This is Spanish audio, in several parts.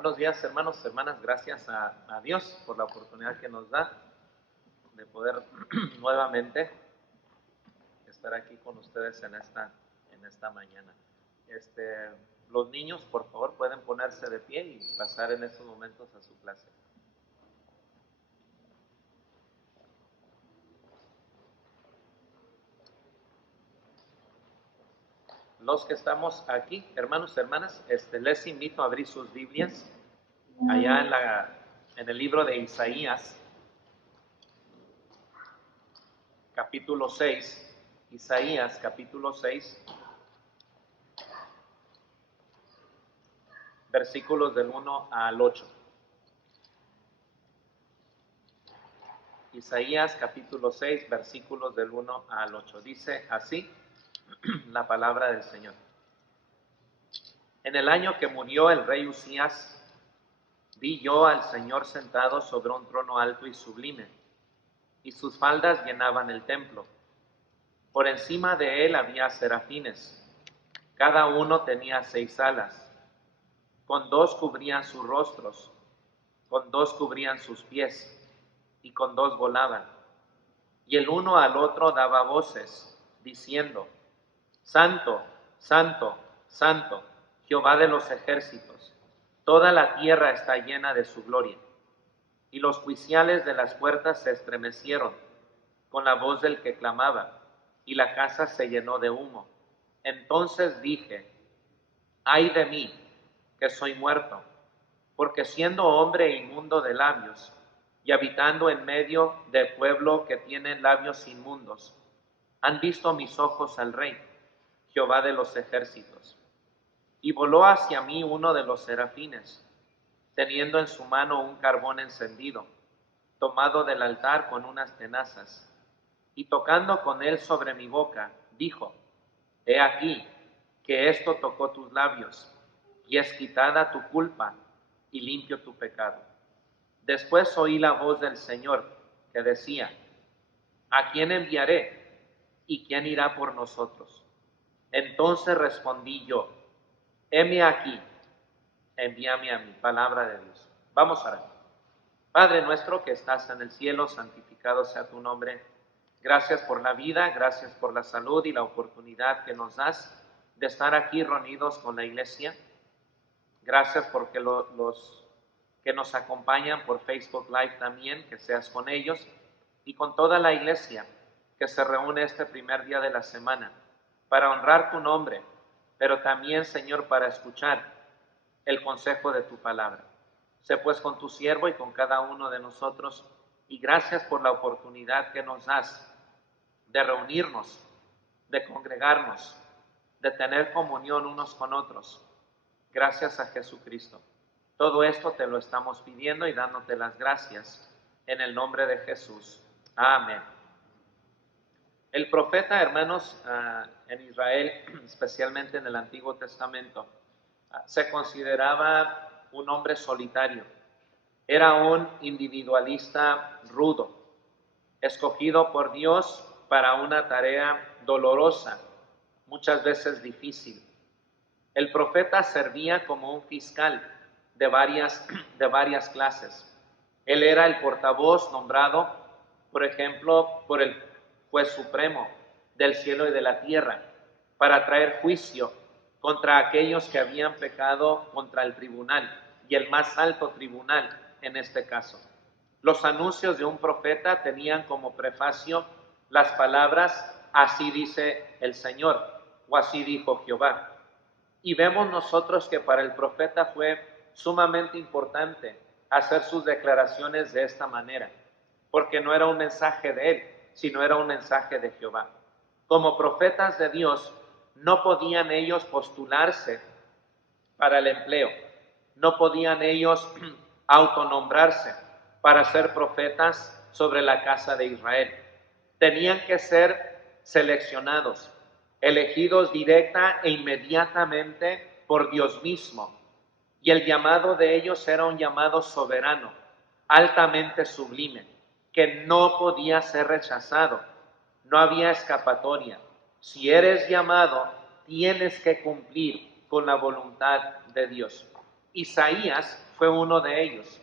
Buenos días, hermanos, hermanas. Gracias a Dios por la oportunidad que nos da de poder nuevamente estar aquí con ustedes en esta mañana. Los niños, por favor, pueden ponerse de pie y pasar en estos momentos a su clase. Los que estamos aquí, hermanos, hermanas, les invito a abrir sus Biblias allá en el libro de Isaías, capítulo 6. Isaías, capítulo 6, versículos del 1 al 8. Isaías, capítulo 6, versículos del 1 al 8. Dice así la palabra del Señor. En el año que murió el rey Usías, vi yo al Señor sentado sobre un trono alto y sublime, y sus faldas llenaban el templo. Por encima de él había serafines, cada uno tenía 6 alas. Con 2 cubrían sus rostros, con 2 cubrían sus pies, y con 2 volaban. Y el uno al otro daba voces, diciendo: Santo, Santo, Santo, Jehová de los ejércitos, toda la tierra está llena de su gloria. Y los juiciales de las puertas se estremecieron con la voz del que clamaba, y la casa se llenó de humo. Entonces dije: ay de mí, que soy muerto, porque siendo hombre inmundo de labios, y habitando en medio de pueblo que tiene labios inmundos, han visto mis ojos al Rey, Jehová de los ejércitos. Y voló hacia mí uno de los serafines, teniendo en su mano un carbón encendido, tomado del altar con unas tenazas, y tocando con él sobre mi boca, dijo: he aquí que esto tocó tus labios, y es quitada tu culpa, y limpio tu pecado. Después oí la voz del Señor, que decía: ¿a quién enviaré? ¿Y quién irá por nosotros? Entonces respondí yo: heme aquí, envíame a mí. Palabra de Dios. Vamos a orar. Padre nuestro que estás en el cielo, santificado sea tu nombre. Gracias por la vida, gracias por la salud y la oportunidad que nos das de estar aquí reunidos con la iglesia. Gracias porque los que nos acompañan por Facebook Live también, que seas con ellos y con toda la iglesia que se reúne este primer día de la semana para honrar tu nombre, pero también, Señor, para escuchar el consejo de tu palabra. Sé pues con tu siervo y con cada uno de nosotros, y gracias por la oportunidad que nos das de reunirnos, de congregarnos, de tener comunión unos con otros. Gracias a Jesucristo. Todo esto te lo estamos pidiendo y dándote las gracias en el nombre de Jesús. Amén. El profeta, hermanos, en Israel, especialmente en el Antiguo Testamento, se consideraba un hombre solitario. Era un individualista rudo, escogido por Dios para una tarea dolorosa, muchas veces difícil. El profeta servía como un fiscal de varias clases. Él era el portavoz nombrado, por ejemplo, por el juez supremo del cielo y de la tierra, para traer juicio contra aquellos que habían pecado contra el tribunal, y el más alto tribunal en este caso. Los anuncios de un profeta tenían como prefacio las palabras: así dice el Señor, o así dijo Jehová. Y vemos nosotros que para el profeta fue sumamente importante hacer sus declaraciones de esta manera, porque no era un mensaje de él, sino era un mensaje de Jehová. Como profetas de Dios, no podían ellos postularse para el empleo, no podían ellos autonombrarse para ser profetas sobre la casa de Israel. Tenían que ser seleccionados, elegidos directa e inmediatamente por Dios mismo. Y el llamado de ellos era un llamado soberano, altamente sublime, que no podía ser rechazado. No había escapatoria. Si eres llamado, tienes que cumplir con la voluntad de Dios. Isaías fue uno de ellos.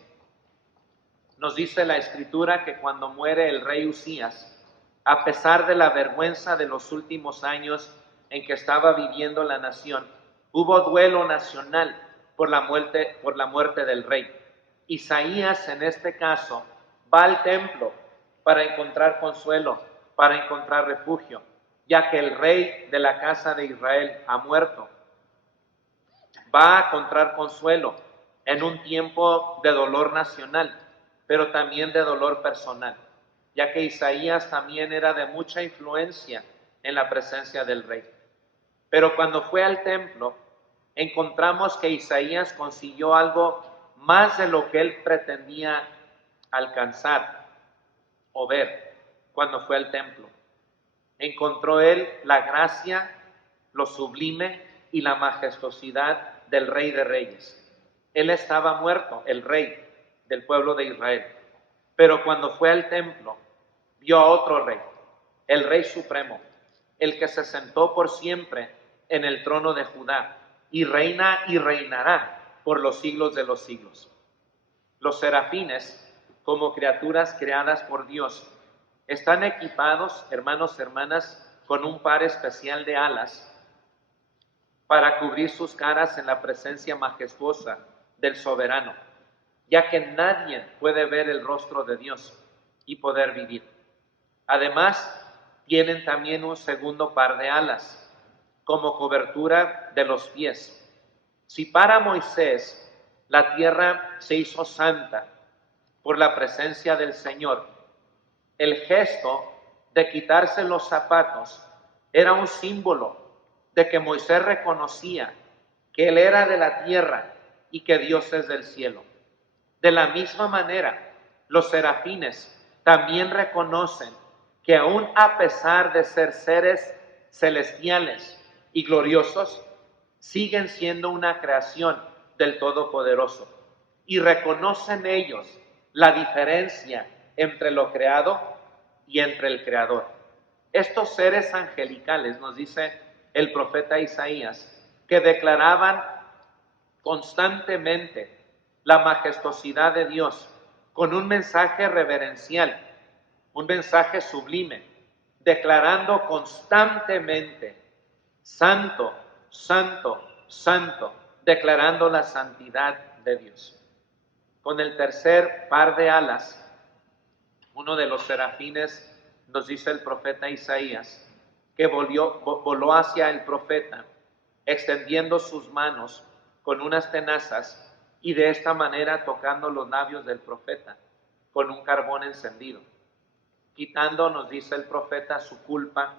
Nos dice la Escritura que cuando muere el rey Usías, a pesar de la vergüenza de los últimos años en que estaba viviendo la nación, hubo duelo nacional por la muerte del rey. Isaías, en este caso, va al templo para encontrar consuelo, para encontrar refugio, ya que el rey de la casa de Israel ha muerto. Va a encontrar consuelo en un tiempo de dolor nacional, pero también de dolor personal, ya que Isaías también era de mucha influencia en la presencia del rey. Pero cuando fue al templo, encontramos que Isaías consiguió algo más de lo que él pretendía alcanzar o ver cuando fue al templo. Encontró él la gracia, lo sublime y la majestuosidad del Rey de Reyes. Él estaba muerto, el rey del pueblo de Israel. Pero cuando fue al templo, vio a otro rey, el Rey Supremo, el que se sentó por siempre en el trono de Judá, y reina y reinará por los siglos de los siglos. Los serafines, como criaturas creadas por Dios, están equipados, hermanos, hermanas, con un par especial de alas para cubrir sus caras en la presencia majestuosa del soberano, ya que nadie puede ver el rostro de Dios y poder vivir. Además, tienen también un segundo par de alas como cobertura de los pies. Si para Moisés la tierra se hizo santa por la presencia del Señor, el gesto de quitarse los zapatos era un símbolo de que Moisés reconocía que él era de la tierra y que Dios es del cielo. De la misma manera, los serafines también reconocen que aún a pesar de ser seres celestiales y gloriosos, siguen siendo una creación del Todopoderoso y reconocen ellos la diferencia entre lo creado y entre el Creador. Estos seres angelicales, nos dice el profeta Isaías, que declaraban constantemente la majestuosidad de Dios con un mensaje reverencial, un mensaje sublime, declarando constantemente, santo, santo, santo, declarando la santidad de Dios. Con el tercer par de alas, uno de los serafines, nos dice el profeta Isaías, que voló hacia el profeta, extendiendo sus manos con unas tenazas y de esta manera tocando los labios del profeta con un carbón encendido, quitando, nos dice el profeta, su culpa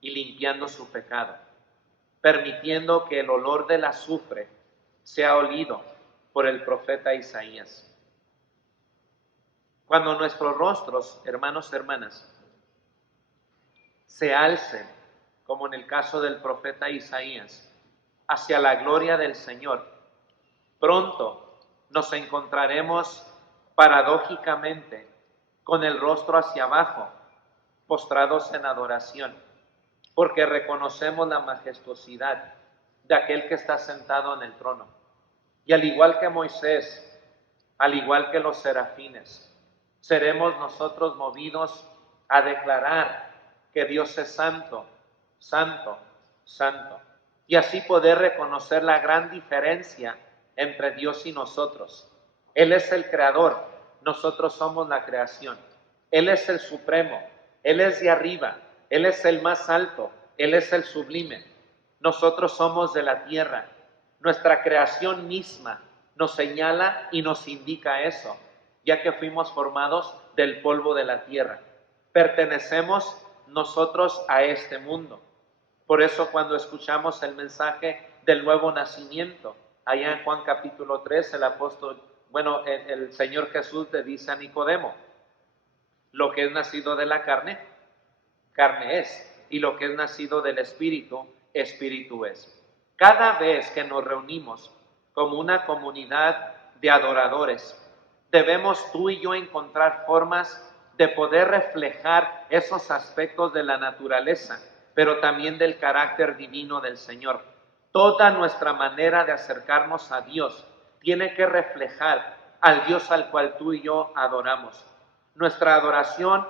y limpiando su pecado, permitiendo que el olor del azufre sea olido por el profeta Isaías. Cuando nuestros rostros, hermanos, hermanas, se alcen, como en el caso del profeta Isaías, hacia la gloria del Señor, pronto nos encontraremos paradójicamente con el rostro hacia abajo, postrados en adoración, porque reconocemos la majestuosidad de aquel que está sentado en el trono. Y al igual que Moisés, al igual que los serafines, seremos nosotros movidos a declarar que Dios es santo, santo, santo. Y así poder reconocer la gran diferencia entre Dios y nosotros. Él es el creador, nosotros somos la creación. Él es el supremo, Él es de arriba, Él es el más alto, Él es el sublime. Nosotros somos de la tierra. Nuestra creación misma nos señala y nos indica eso, ya que fuimos formados del polvo de la tierra. Pertenecemos nosotros a este mundo. Por eso cuando escuchamos el mensaje del nuevo nacimiento, allá en Juan capítulo 3, el Señor Jesús le dice a Nicodemo, lo que es nacido de la carne, carne es, y lo que es nacido del Espíritu, Espíritu es. Cada vez que nos reunimos como una comunidad de adoradores, debemos tú y yo encontrar formas de poder reflejar esos aspectos de la naturaleza, pero también del carácter divino del Señor. Toda nuestra manera de acercarnos a Dios tiene que reflejar al Dios al cual tú y yo adoramos. Nuestra adoración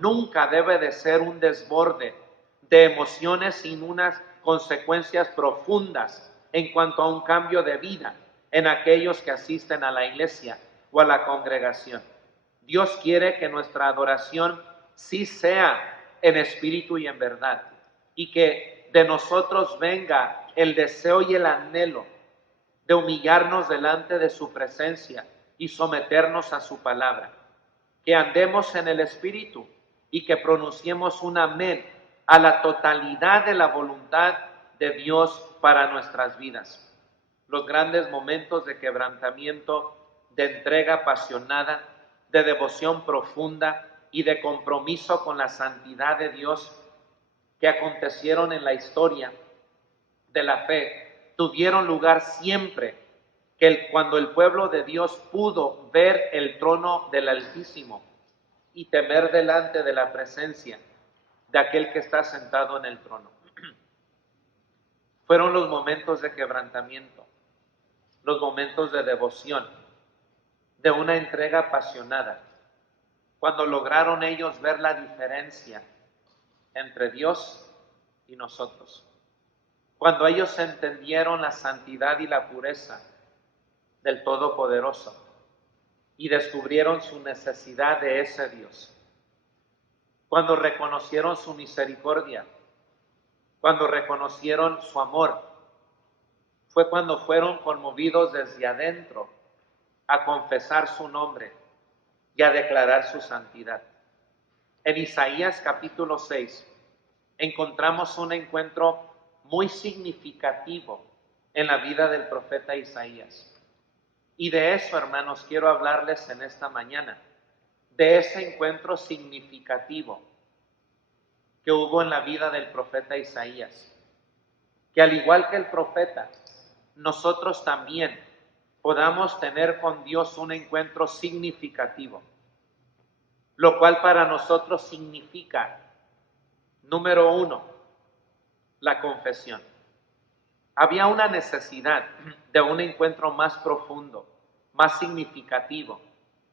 nunca debe de ser un desborde de emociones sin unas consecuencias profundas en cuanto a un cambio de vida en aquellos que asisten a la iglesia o a la congregación. Dios quiere que nuestra adoración sí sea en espíritu y en verdad, y que de nosotros venga el deseo y el anhelo de humillarnos delante de su presencia y someternos a su palabra, que andemos en el espíritu y que pronunciemos un amén a la totalidad de la voluntad de Dios para nuestras vidas. Los grandes momentos de quebrantamiento, de entrega apasionada, de devoción profunda y de compromiso con la santidad de Dios que acontecieron en la historia de la fe tuvieron lugar siempre cuando el pueblo de Dios pudo ver el trono del Altísimo y temer delante de la presencia de aquel que está sentado en el trono. Fueron los momentos de quebrantamiento, los momentos de devoción, de una entrega apasionada, cuando lograron ellos ver la diferencia entre Dios y nosotros. Cuando ellos entendieron la santidad y la pureza del Todopoderoso y descubrieron su necesidad de ese Dios. Cuando reconocieron su misericordia, cuando reconocieron su amor, fue cuando fueron conmovidos desde adentro a confesar su nombre y a declarar su santidad. En Isaías capítulo 6 encontramos un encuentro muy significativo en la vida del profeta Isaías. Y de eso, hermanos, quiero hablarles en esta mañana, de ese encuentro significativo que hubo en la vida del profeta Isaías, que al igual que el profeta, nosotros también podamos tener con Dios un encuentro significativo, lo cual para nosotros significa, número uno, la confesión. Había una necesidad de un encuentro más profundo, más significativo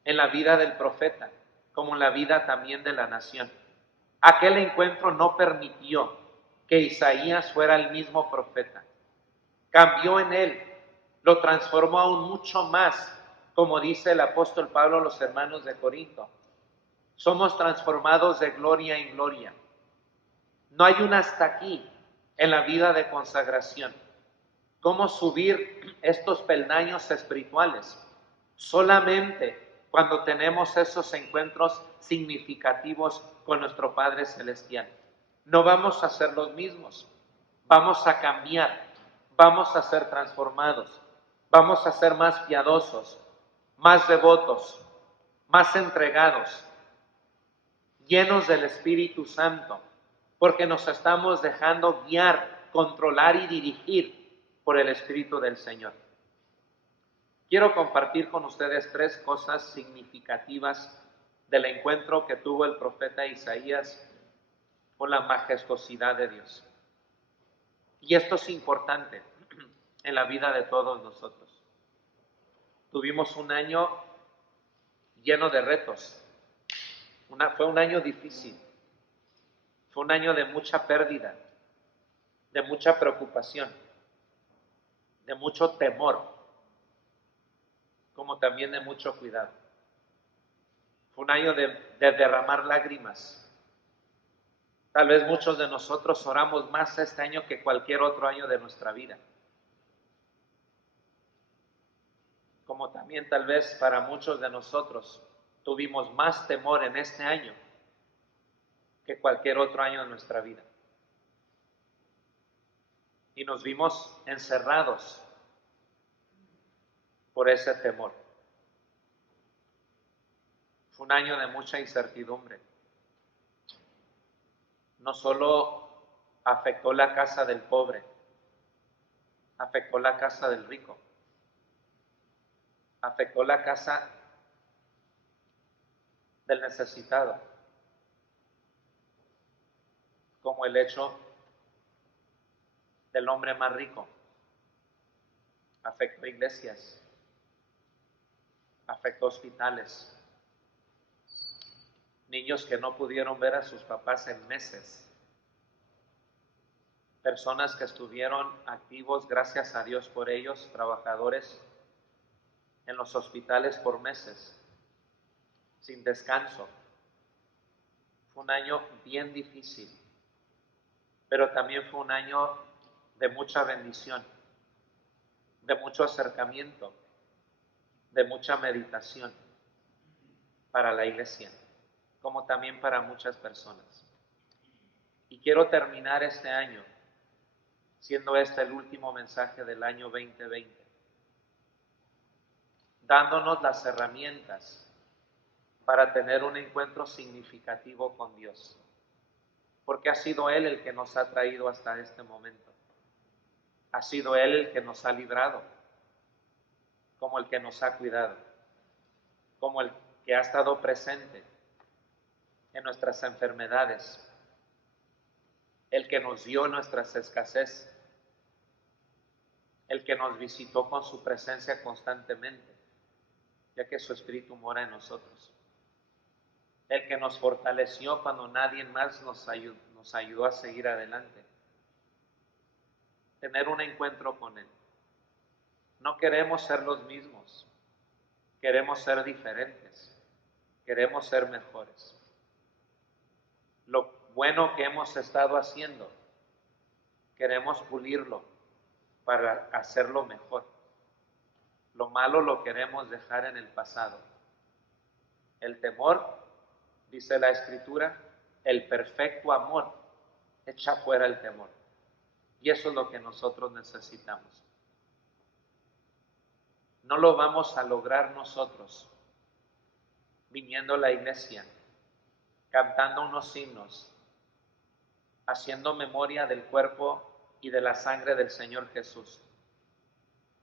en la vida del profeta, como en la vida también de la nación. Aquel encuentro no permitió que Isaías fuera el mismo profeta. Cambió en él, lo transformó aún mucho más, como dice el apóstol Pablo a los hermanos de Corinto. Somos transformados de gloria en gloria. No hay un hasta aquí en la vida de consagración. ¿Cómo subir estos peldaños espirituales? Solamente cuando tenemos esos encuentros significativos con nuestro Padre Celestial. No vamos a ser los mismos, vamos a cambiar, vamos a ser transformados, vamos a ser más piadosos, más devotos, más entregados, llenos del Espíritu Santo, porque nos estamos dejando guiar, controlar y dirigir por el Espíritu del Señor. Quiero compartir con ustedes tres cosas significativas del encuentro que tuvo el profeta Isaías con la majestuosidad de Dios. Y esto es importante en la vida de todos nosotros. Tuvimos un año lleno de retos. Fue un año difícil. Fue un año de mucha pérdida, de mucha preocupación, de mucho temor, como también de mucho cuidado. Fue un año de derramar lágrimas. Tal vez muchos de nosotros oramos más este año que cualquier otro año de nuestra vida. Como también tal vez para muchos de nosotros tuvimos más temor en este año que cualquier otro año de nuestra vida. Y nos vimos encerrados por ese temor. Fue un año de mucha incertidumbre. No solo afectó la casa del pobre, afectó la casa del rico, afectó la casa del necesitado, como el hecho del hombre más rico. Afectó iglesias, afectó hospitales, niños que no pudieron ver a sus papás en meses, personas que estuvieron activos, gracias a Dios por ellos, trabajadores en los hospitales por meses, sin descanso. Fue un año bien difícil, pero también fue un año de mucha bendición, de mucho acercamiento, de mucha meditación para la iglesia, como también para muchas personas. Y quiero terminar este año, siendo este el último mensaje del año 2020, dándonos las herramientas para tener un encuentro significativo con Dios, porque ha sido Él el que nos ha traído hasta este momento. Ha sido Él el que nos ha librado, como el que nos ha cuidado, como el que ha estado presente en nuestras enfermedades, el que nos dio nuestras escasez, el que nos visitó con su presencia constantemente, ya que su Espíritu mora en nosotros, el que nos fortaleció cuando nadie más nos ayudó a seguir adelante. Tener un encuentro con Él. No queremos ser los mismos, queremos ser diferentes, queremos ser mejores. Lo bueno que hemos estado haciendo, queremos pulirlo para hacerlo mejor. Lo malo lo queremos dejar en el pasado. El temor, dice la Escritura, el perfecto amor echa fuera el temor. Y eso es lo que nosotros necesitamos. No lo vamos a lograr nosotros viniendo a la iglesia, cantando unos himnos, haciendo memoria del cuerpo y de la sangre del Señor Jesús,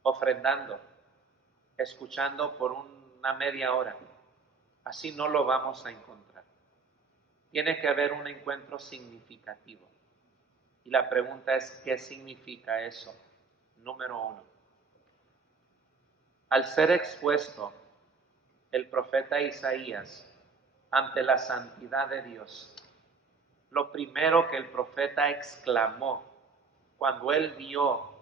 ofrendando, escuchando por una media hora. Así no lo vamos a encontrar. Tiene que haber un encuentro significativo. Y la pregunta es, ¿qué significa eso? Número 1. Al ser expuesto el profeta Isaías ante la santidad de Dios, lo primero que el profeta exclamó cuando él vio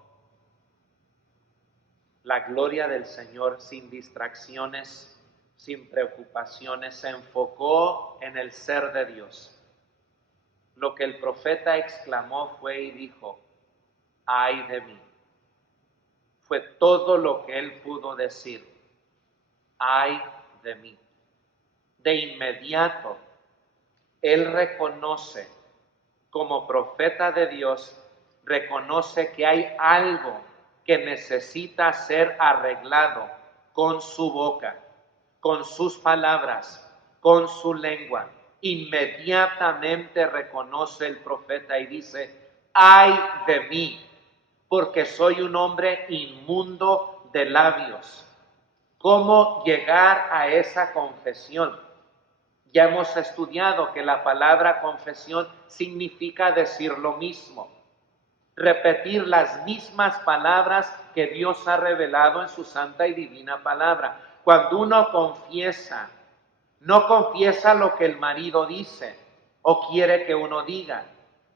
la gloria del Señor sin distracciones, sin preocupaciones, se enfocó en el ser de Dios. Lo que el profeta exclamó fue y dijo, ¡ay de mí! Fue todo lo que él pudo decir, ¡ay de mí! De inmediato, él reconoce, como profeta de Dios, reconoce que hay algo que necesita ser arreglado con su boca, con sus palabras, con su lengua. Inmediatamente reconoce el profeta y dice, ¡ay de mí! Porque soy un hombre inmundo de labios. ¿Cómo llegar a esa confesión? Ya hemos estudiado que la palabra confesión significa decir lo mismo, repetir las mismas palabras que Dios ha revelado en su santa y divina palabra. Cuando uno confiesa, no confiesa lo que el marido dice o quiere que uno diga.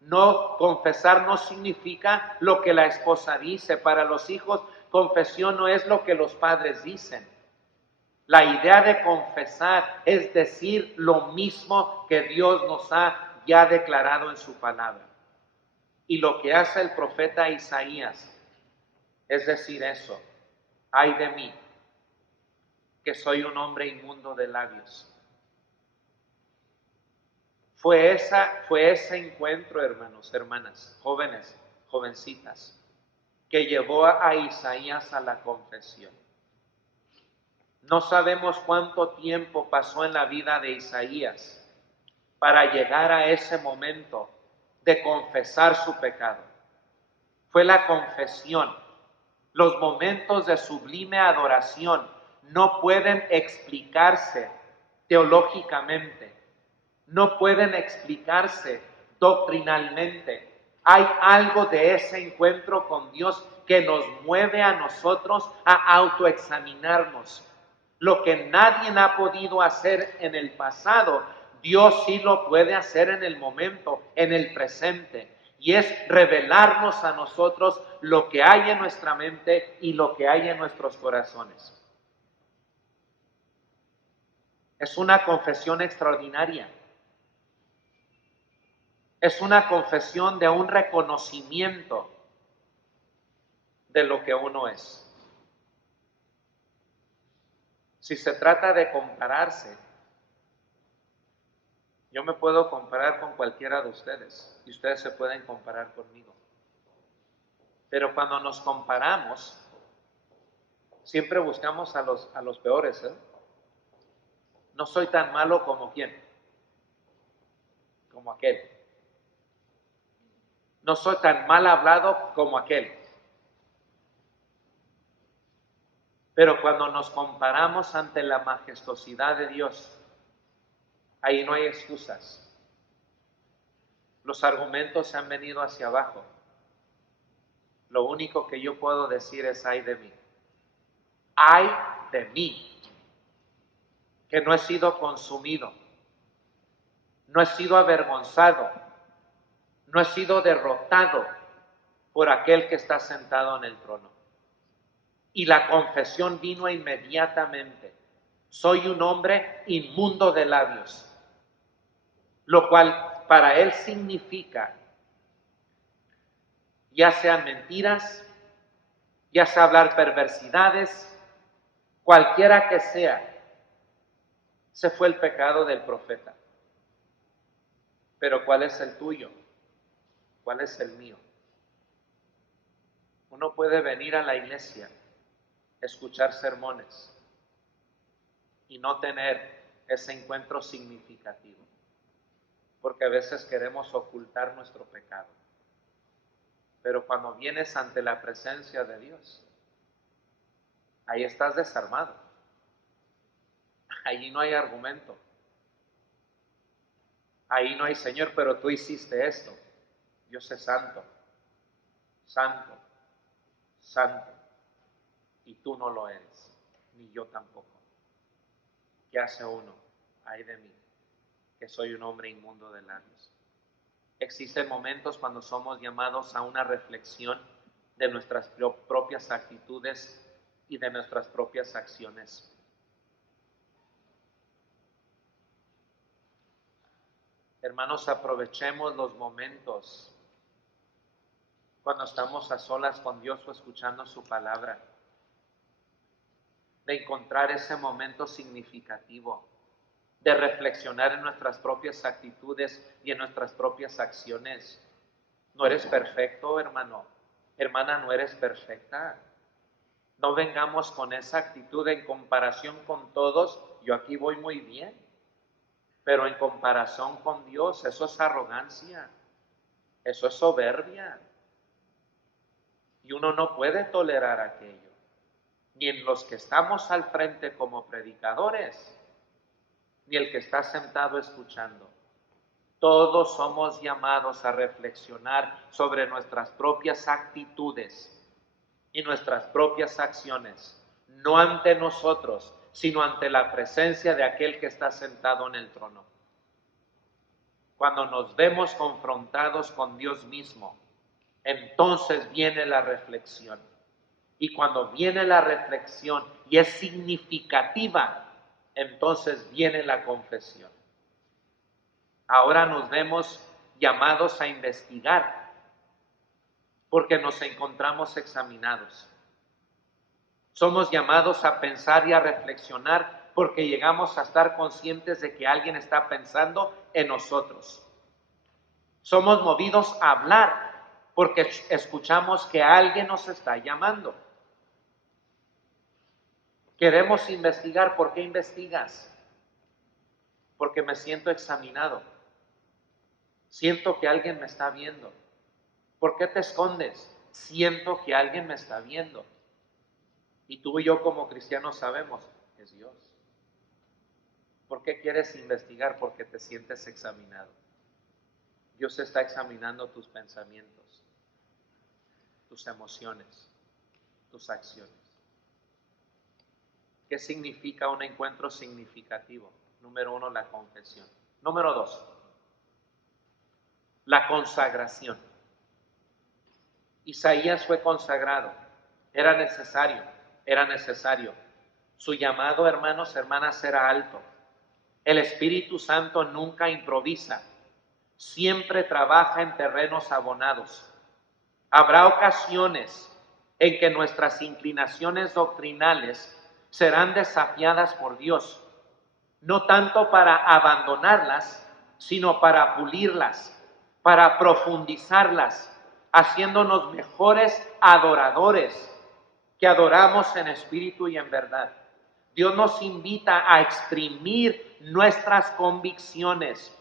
No, confesar no significa lo que la esposa dice. Para los hijos, confesión no es lo que los padres dicen. La idea de confesar es decir lo mismo que Dios nos ha ya declarado en su palabra. Y lo que hace el profeta Isaías es decir eso, ay de mí, que soy un hombre inmundo de labios. Fue ese encuentro, hermanos, hermanas, jóvenes, jovencitas, que llevó a Isaías a la confesión. No sabemos cuánto tiempo pasó en la vida de Isaías para llegar a ese momento de confesar su pecado. Fue la confesión. Los momentos de sublime adoración no pueden explicarse teológicamente, no pueden explicarse doctrinalmente. Hay algo de ese encuentro con Dios que nos mueve a nosotros a autoexaminarnos. Lo que nadie ha podido hacer en el pasado, Dios sí lo puede hacer en el momento, en el presente. Y es revelarnos a nosotros lo que hay en nuestra mente y lo que hay en nuestros corazones. Es una confesión extraordinaria. Es una confesión de un reconocimiento de lo que uno es. Si se trata de compararse, yo me puedo comparar con cualquiera de ustedes y ustedes se pueden comparar conmigo. Pero cuando nos comparamos, siempre buscamos a los peores, ¿eh? No soy tan malo como quién, como aquel. No soy tan mal hablado como aquel. Pero cuando nos comparamos ante la majestuosidad de Dios, ahí no hay excusas. Los argumentos se han venido hacia abajo. Lo único que yo puedo decir es ay de mí. Ay de mí, que no he sido consumido, no he sido avergonzado, no he sido derrotado por aquel que está sentado en el trono. Y la confesión vino inmediatamente. Soy un hombre inmundo de labios, lo cual para él significa, ya sean mentiras, ya sea hablar perversidades, cualquiera que sea, ese fue el pecado del profeta. Pero ¿cuál es el tuyo? ¿Cuál es el mío? Uno puede venir a la iglesia, escuchar sermones y no tener ese encuentro significativo, porque a veces queremos ocultar nuestro pecado. Pero cuando vienes ante la presencia de Dios, ahí estás desarmado. Ahí no hay argumento. Ahí no hay, Señor, pero tú hiciste esto. Dios es santo, santo, santo. Y tú no lo eres, ni yo tampoco. ¿Qué hace uno? Ay de mí, que soy un hombre inmundo de labios. Existen momentos cuando somos llamados a una reflexión de nuestras propias actitudes y de nuestras propias acciones. Hermanos, aprovechemos los momentos cuando estamos a solas con Dios o escuchando su palabra, de encontrar ese momento significativo, de reflexionar en nuestras propias actitudes y en nuestras propias acciones. No eres perfecto, hermano. Hermana, no eres perfecta. No vengamos con esa actitud en comparación con todos. Yo aquí voy muy bien. Pero en comparación con Dios, eso es arrogancia. Eso es soberbia. Y uno no puede tolerar aquello. Ni en los que estamos al frente como predicadores, ni el que está sentado escuchando. Todos somos llamados a reflexionar sobre nuestras propias actitudes y nuestras propias acciones, no ante nosotros, sino ante la presencia de aquel que está sentado en el trono. Cuando nos vemos confrontados con Dios mismo, entonces viene la reflexión. Y cuando viene la reflexión y es significativa, entonces viene la confesión. Ahora nos vemos llamados a investigar, porque nos encontramos examinados. Somos llamados a pensar y a reflexionar, porque llegamos a estar conscientes de que alguien está pensando en nosotros. Somos movidos a hablar, porque escuchamos que alguien nos está llamando. Queremos investigar. ¿Por qué investigas? Porque me siento examinado. Siento que alguien me está viendo. ¿Por qué te escondes? Siento que alguien me está viendo. Y tú y yo como cristianos sabemos, es Dios. ¿Por qué quieres investigar? Porque te sientes examinado. Dios está examinando tus pensamientos, tus emociones, tus acciones. ¿Qué significa un encuentro significativo? Número 1, la confesión. Número 2, la consagración. Isaías fue consagrado, era necesario. Su llamado, hermanos, hermanas, era alto. El Espíritu Santo nunca improvisa, siempre trabaja en terrenos abonados. Habrá ocasiones en que nuestras inclinaciones doctrinales serán desafiadas por Dios, no tanto para abandonarlas, sino para pulirlas, para profundizarlas, haciéndonos mejores adoradores que adoramos en espíritu y en verdad. Dios nos invita a exprimir nuestras convicciones,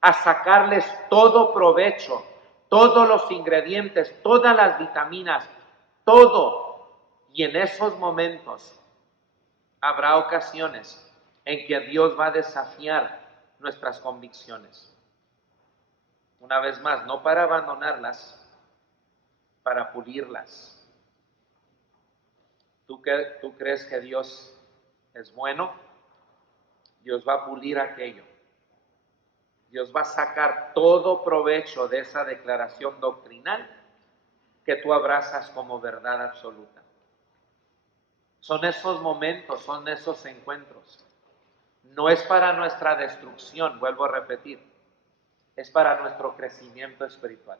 a sacarles todo provecho, todos los ingredientes, todas las vitaminas, todo. Y en esos momentos habrá ocasiones en que Dios va a desafiar nuestras convicciones. Una vez más, no para abandonarlas, para pulirlas. ¿Tú crees que Dios es bueno? Dios va a pulir aquello. Dios va a sacar todo provecho de esa declaración doctrinal que tú abrazas como verdad absoluta. Son esos momentos, son esos encuentros. No es para nuestra destrucción, vuelvo a repetir, es para nuestro crecimiento espiritual.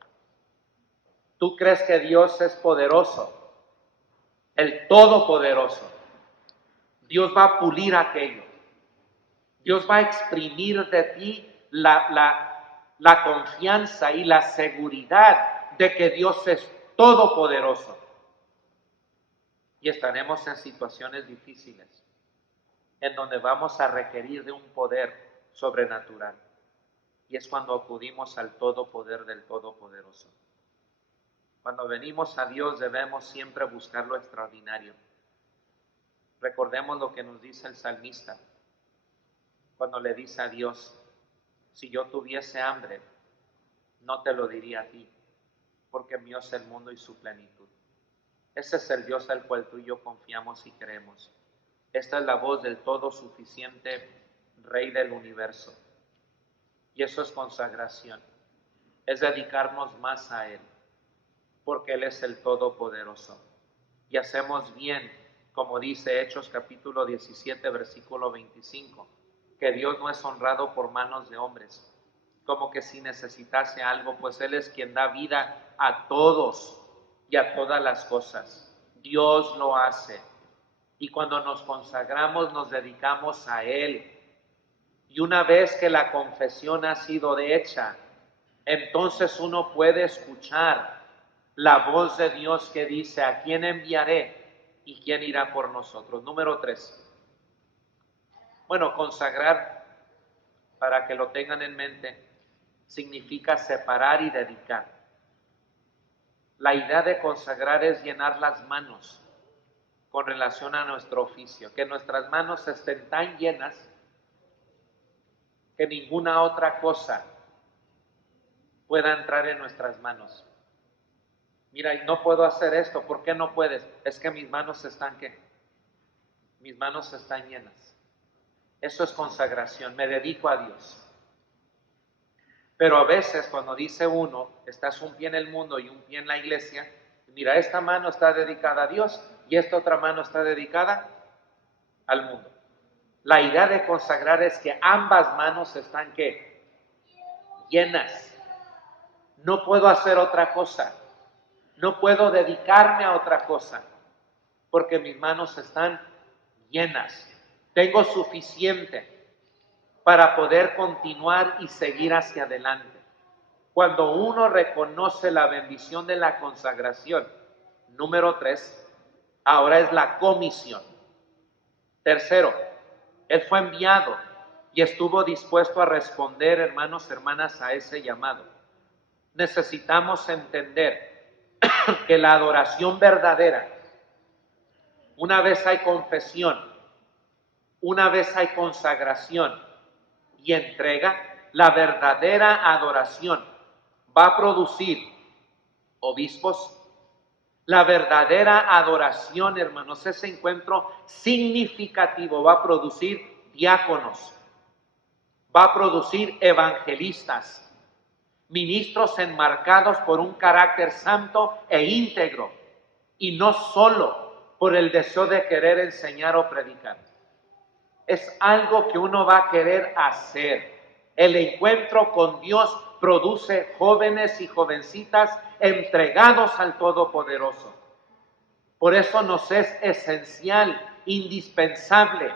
¿Tú crees que Dios es poderoso? El Todopoderoso. Dios va a pulir aquello. Dios va a exprimir de ti la confianza y la seguridad de que Dios es todopoderoso. Y estaremos en situaciones difíciles, en donde vamos a requerir de un poder sobrenatural. Y es cuando acudimos al todopoder del Todopoderoso. Cuando venimos a Dios debemos siempre buscar lo extraordinario. Recordemos lo que nos dice el salmista, cuando le dice a Dios: si yo tuviese hambre, no te lo diría a ti, porque mío es el mundo y su plenitud. Ese es el Dios al cual tú y yo confiamos y creemos. Esta es la voz del todo suficiente Rey del universo. Y eso es consagración. Es dedicarnos más a Él, porque Él es el Todopoderoso. Y hacemos bien, como dice Hechos capítulo 17, versículo 25, que Dios no es honrado por manos de hombres, como que si necesitase algo, pues Él es quien da vida a todos y a todas las cosas. Dios lo hace. Y cuando nos consagramos, nos dedicamos a Él. Y una vez que la confesión ha sido hecha, entonces uno puede escuchar la voz de Dios que dice: ¿a quién enviaré y quién irá por nosotros? Número 3. Bueno, consagrar, para que lo tengan en mente, significa separar y dedicar. La idea de consagrar es llenar las manos con relación a nuestro oficio, que nuestras manos estén tan llenas que ninguna otra cosa pueda entrar en nuestras manos. Mira, no puedo hacer esto. ¿Por qué no puedes? Es que mis manos están, ¿qué? Mis manos están llenas. Eso es consagración, me dedico a Dios. Pero a veces cuando dice uno, estás un pie en el mundo y un pie en la iglesia, mira, esta mano está dedicada a Dios y esta otra mano está dedicada al mundo. La idea de consagrar es que ambas manos están, ¿qué? Llenas. No puedo hacer otra cosa. No puedo dedicarme a otra cosa, porque mis manos están llenas. Tengo suficiente para poder continuar y seguir hacia adelante. Cuando uno reconoce la bendición de la consagración, número 3, ahora es la comisión. Tercero, Él fue enviado y estuvo dispuesto a responder, hermanos, hermanas, a ese llamado. Necesitamos entender que la adoración verdadera, una vez hay confesión, una vez hay consagración y entrega, la verdadera adoración va a producir obispos, La verdadera adoración, hermanos, ese encuentro significativo va a producir diáconos, va a producir evangelistas, ministros enmarcados por un carácter santo e íntegro, y no solo por el deseo de querer enseñar o predicar. Es algo que uno va a querer hacer. El encuentro con Dios produce jóvenes y jovencitas entregados al Todopoderoso. Por eso nos es esencial, indispensable,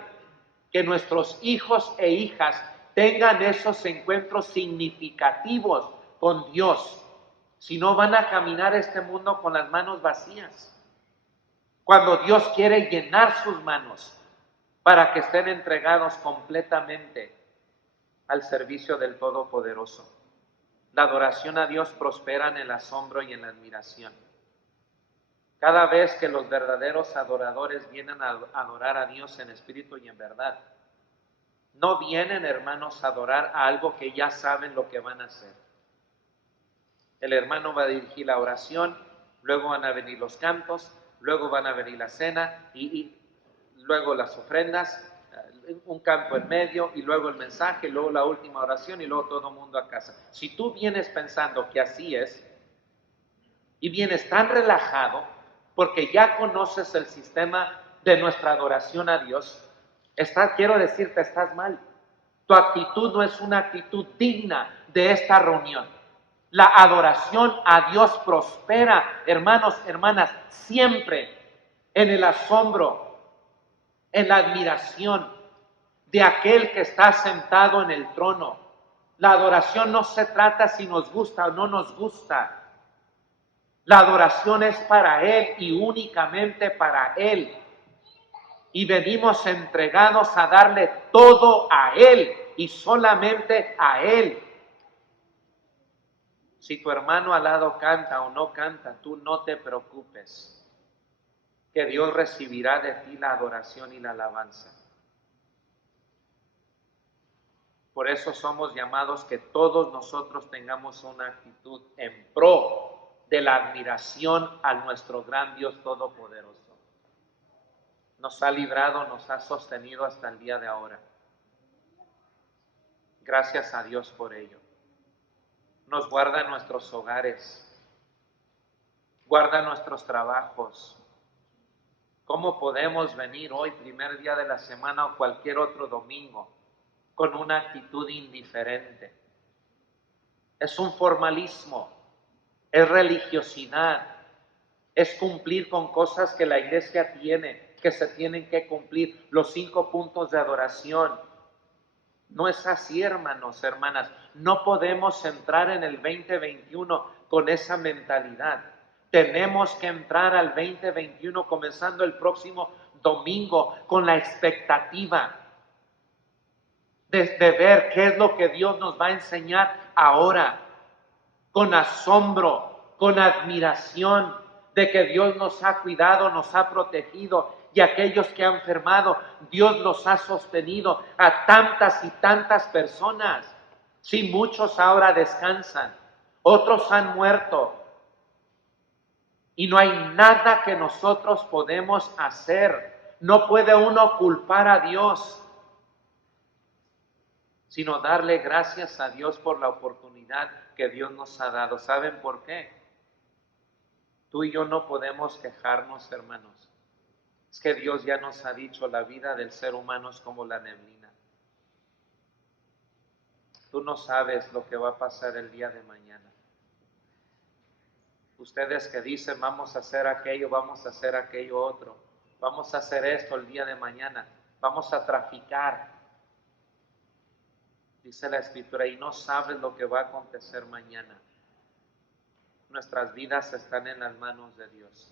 que nuestros hijos e hijas tengan esos encuentros significativos con Dios. Si no, van a caminar este mundo con las manos vacías. Cuando Dios quiere llenar sus manos para que estén entregados completamente al servicio del Todopoderoso. La adoración a Dios prospera en el asombro y en la admiración. Cada vez que los verdaderos adoradores vienen a adorar a Dios en espíritu y en verdad, no vienen, hermanos, a adorar a algo que ya saben lo que van a hacer. El hermano va a dirigir la oración, luego van a venir los cantos, luego van a venir la cena y luego las ofrendas, un campo en medio y luego el mensaje, luego la última oración y luego todo el mundo a casa. Si tú vienes pensando que así es y vienes tan relajado porque ya conoces el sistema de nuestra adoración a Dios, quiero decirte, estás mal. Tu actitud no es una actitud digna de esta reunión. La adoración a Dios prospera, hermanos, hermanas, siempre en el asombro, en la admiración de aquel que está sentado en el trono. La adoración no se trata si nos gusta o no nos gusta. La adoración es para Él y únicamente para Él. Y venimos entregados a darle todo a Él y solamente a Él. Si tu hermano al lado canta o no canta, tú no te preocupes, que Dios recibirá de ti la adoración y la alabanza. Por eso somos llamados que todos nosotros tengamos una actitud en pro de la admiración a nuestro gran Dios Todopoderoso. Nos ha librado, nos ha sostenido hasta el día de ahora. Gracias a Dios por ello. Nos guarda en nuestros hogares, guarda nuestros trabajos. ¿Cómo podemos venir hoy, primer día de la semana o cualquier otro domingo, con una actitud indiferente? Es un formalismo, es religiosidad, es cumplir con cosas que la iglesia tiene, que se tienen que cumplir, los 5 puntos de adoración. No es así, hermanos, hermanas. No podemos entrar en el 2021 con esa mentalidad. Tenemos que entrar al 2021 comenzando el próximo domingo con la expectativa de ver qué es lo que Dios nos va a enseñar ahora, con asombro, con admiración de que Dios nos ha cuidado, nos ha protegido, y aquellos que han enfermado, Dios los ha sostenido a tantas y tantas personas. Sí, muchos ahora descansan, otros han muerto, y no hay nada que nosotros podemos hacer. No puede uno culpar a Dios, sino darle gracias a Dios por la oportunidad que Dios nos ha dado. ¿Saben por qué? Tú y yo no podemos quejarnos, hermanos. Es que Dios ya nos ha dicho, la vida del ser humano es como la neblina. Tú no sabes lo que va a pasar el día de mañana. Ustedes que dicen, vamos a hacer aquello otro, vamos a hacer esto el día de mañana, vamos a traficar. Dice la Escritura, y no sabes lo que va a acontecer mañana. Nuestras vidas están en las manos de Dios.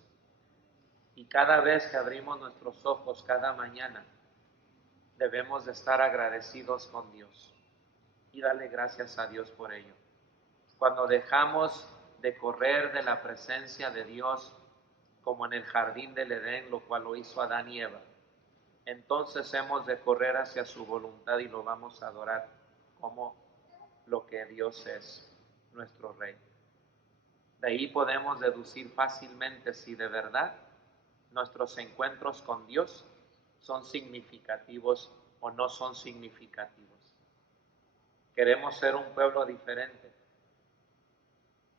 Y cada vez que abrimos nuestros ojos, cada mañana, debemos de estar agradecidos con Dios y darle gracias a Dios por ello. Cuando dejamos de correr de la presencia de Dios, como en el jardín del Edén, lo cual lo hizo Adán y Eva, entonces hemos de correr hacia su voluntad y lo vamos a adorar como lo que Dios es, nuestro Rey. De ahí podemos deducir fácilmente si de verdad nuestros encuentros con Dios son significativos o no son significativos. Queremos ser un pueblo diferente.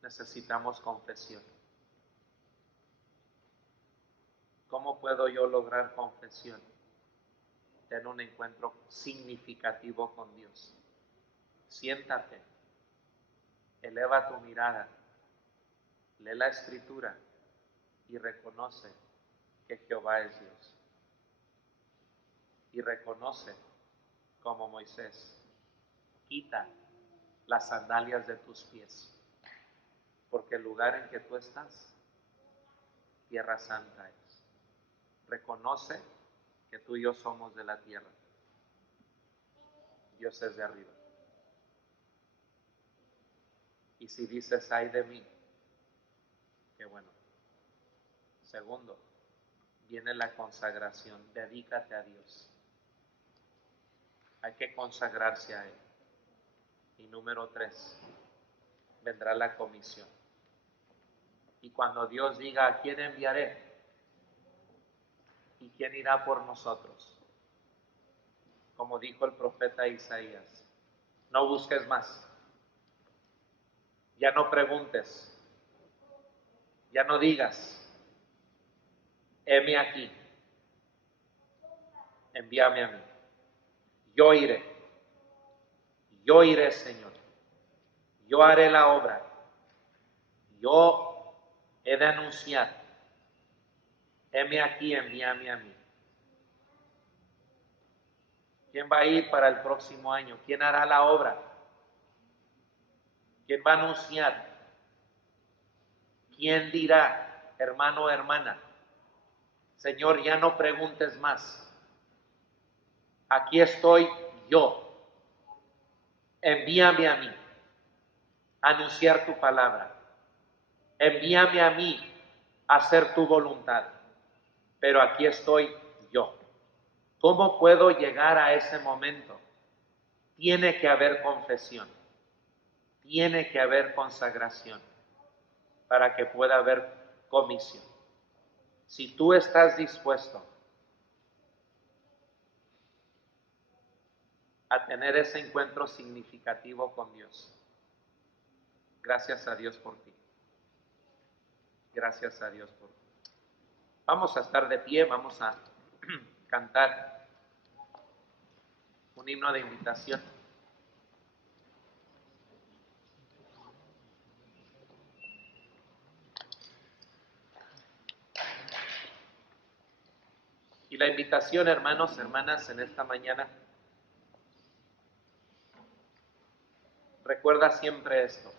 Necesitamos confesión. ¿Cómo puedo yo lograr confesión? Tener un encuentro significativo con Dios. Siéntate, eleva tu mirada, lee la Escritura y reconoce que Jehová es Dios. Y reconoce, como Moisés, quita las sandalias de tus pies, porque el lugar en que tú estás, tierra santa es. Reconoce que tú y yo somos de la tierra. Dios es de arriba. Y si dices, ay de mí, qué bueno. Segundo, viene la consagración. Dedícate a Dios. Hay que consagrarse a Él. Y número 3, vendrá la comisión. Y cuando Dios diga, ¿a quién enviaré? ¿Y quién irá por nosotros? Como dijo el profeta Isaías, no busques más. Ya no preguntes. Ya no digas, heme aquí. Envíame a mí. Yo iré, Señor. Yo haré la obra. Yo he de anunciar. Heme aquí, envíame a mí. ¿Quién va a ir para el próximo año? ¿Quién hará la obra? ¿Quién va a anunciar? ¿Quién dirá, hermano o hermana? Señor, ya no preguntes más. Aquí estoy yo. Envíame a mí a anunciar tu palabra. Envíame a mí a hacer tu voluntad. Pero aquí estoy yo. ¿Cómo puedo llegar a ese momento? Tiene que haber confesión. Tiene que haber consagración para que pueda haber comisión. Si tú estás dispuesto a tener ese encuentro significativo con Dios, gracias a Dios por ti. Gracias a Dios por ti. Vamos a estar de pie, vamos a cantar un himno de invitación. Y la invitación, hermanos, hermanas, en esta mañana, recuerda siempre esto.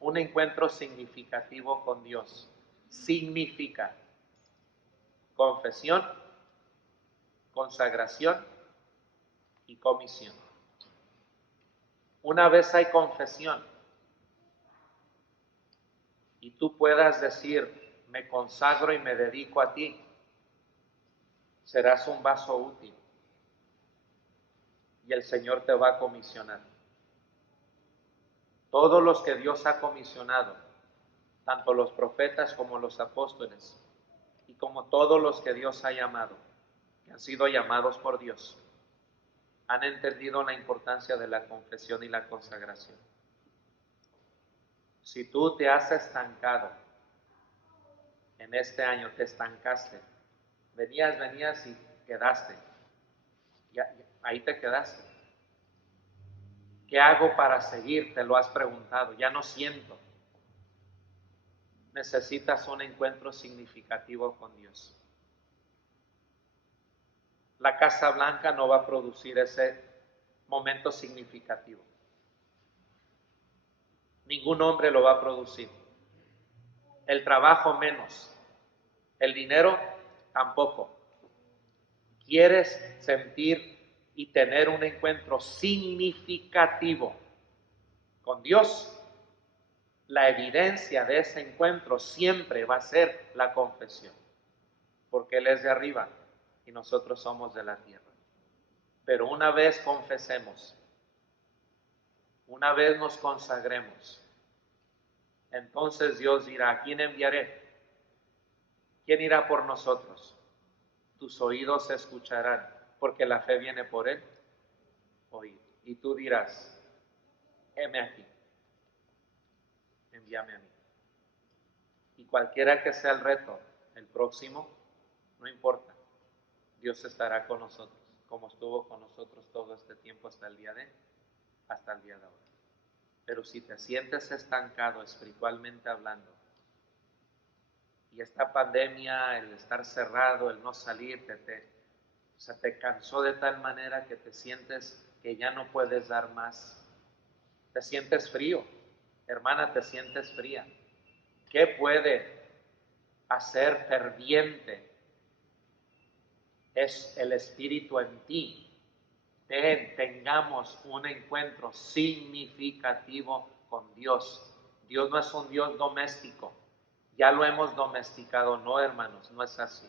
Un encuentro significativo con Dios significa confesión, consagración y comisión. Una vez hay confesión y tú puedas decir, me consagro y me dedico a ti, serás un vaso útil y el Señor te va a comisionar. Todos los que Dios ha comisionado, tanto los profetas como los apóstoles, y como todos los que Dios ha llamado, que han sido llamados por Dios, han entendido la importancia de la confesión y la consagración. Si tú te has estancado en este año, te estancaste, venías y quedaste, ahí te quedaste. ¿Qué hago para seguir? Te lo has preguntado, ya no siento. Necesitas un encuentro significativo con Dios. La Casa Blanca no va a producir ese momento significativo. Ningún hombre lo va a producir. El trabajo menos. El dinero tampoco. ¿Quieres sentir y tener un encuentro significativo con Dios? La evidencia de ese encuentro siempre va a ser la confesión, porque Él es de arriba y nosotros somos de la tierra. Pero una vez confesemos, una vez nos consagremos, entonces Dios dirá, ¿a quién enviaré? ¿Quién irá por nosotros? Tus oídos escucharán, porque la fe viene por él, oír. Y tú dirás, heme aquí, envíame a mí. Y cualquiera que sea el reto, el próximo, no importa, Dios estará con nosotros, como estuvo con nosotros todo este tiempo hasta el día de ahora. Pero si te sientes estancado espiritualmente hablando, y esta pandemia, el estar cerrado, el no salir, te cansó de tal manera que te sientes que ya no puedes dar más. Te sientes frío, hermana, te sientes fría. ¿Qué puede hacer ferviente? Es el Espíritu en ti. Tengamos un encuentro significativo con Dios. Dios no es un Dios doméstico. Ya lo hemos domesticado, no, hermanos, no es así.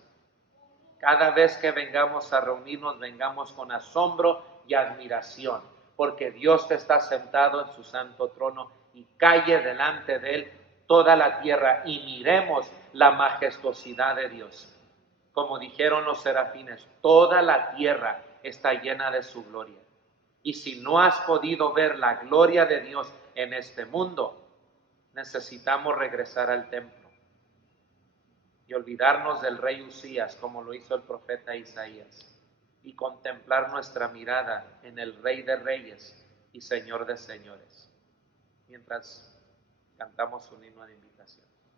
Cada vez que vengamos a reunirnos, vengamos con asombro y admiración, porque Dios está sentado en su santo trono y calle delante de él toda la tierra y miremos la majestuosidad de Dios. Como dijeron los serafines, toda la tierra está llena de su gloria. Y si no has podido ver la gloria de Dios en este mundo, necesitamos regresar al templo y olvidarnos del rey Usías, como lo hizo el profeta Isaías, y contemplar nuestra mirada en el Rey de Reyes y Señor de Señores, mientras cantamos un himno de invitación.